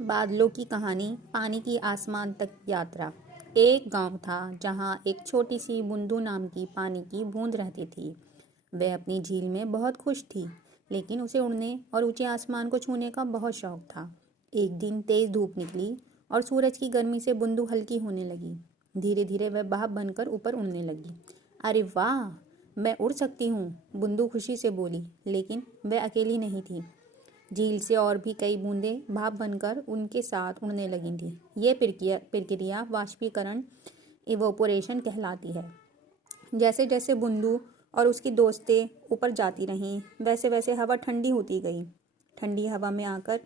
बादलों की कहानी, पानी की आसमान तक यात्रा। एक गांव था जहां एक छोटी सी बुंदू नाम की पानी की बूंद रहती थी। वह अपनी झील में बहुत खुश थी, लेकिन उसे उड़ने और ऊंचे आसमान को छूने का बहुत शौक था। एक दिन तेज धूप निकली और सूरज की गर्मी से बुंदू हल्की होने लगी। धीरे धीरे वह भाप बनकर ऊपर उड़ने लगी। अरे वाह, मैं उड़ सकती हूँ, बुंदू खुशी से बोली। लेकिन वह अकेली नहीं थी। झील से और भी कई बूंदें भाप बनकर उनके साथ उड़ने लगी थी। ये प्रक्रिया वाष्पीकरण इवोपोरेशन कहलाती है। जैसे जैसे बुंदू और उसकी दोस्तें ऊपर जाती रहीं, वैसे वैसे हवा ठंडी होती गई। ठंडी हवा में आकर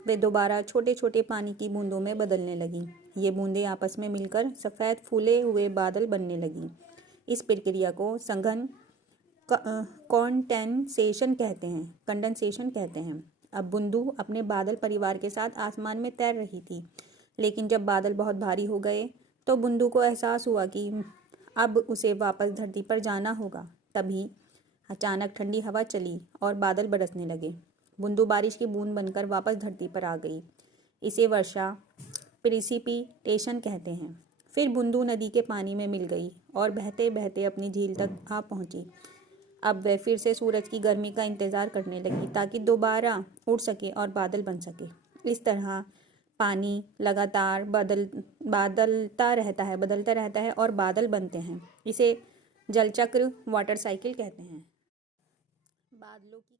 वे दोबारा छोटे छोटे पानी की बूंदों में बदलने लगी। ये बूंदें आपस में मिलकर सफ़ेद फूले हुए बादल बनने लगी। इस प्रक्रिया को संघन कंडेंसेशन कहते हैं। अब बुंदू अपने बादल परिवार के साथ आसमान में तैर रही थी। लेकिन जब बादल बहुत भारी हो गए तो बुंदू को एहसास हुआ कि अब उसे वापस धरती पर जाना होगा। तभी अचानक ठंडी हवा चली और बादल बरसने लगे। बुंदू बारिश की बूंद बनकर वापस धरती पर आ गई। इसे वर्षा प्रिसिपिटेशन कहते हैं। फिर बुंदू नदी के पानी में मिल गई और बहते बहते अपनी झील तक आ पहुंची। अब वह फिर से सूरज की गर्मी का इंतज़ार करने लगी ताकि दोबारा उड़ सके और बादल बन सके। इस तरह पानी लगातार बदलता रहता है और बादल बनते हैं। इसे जलचक्र वाटर साइकिल कहते हैं। बादलों की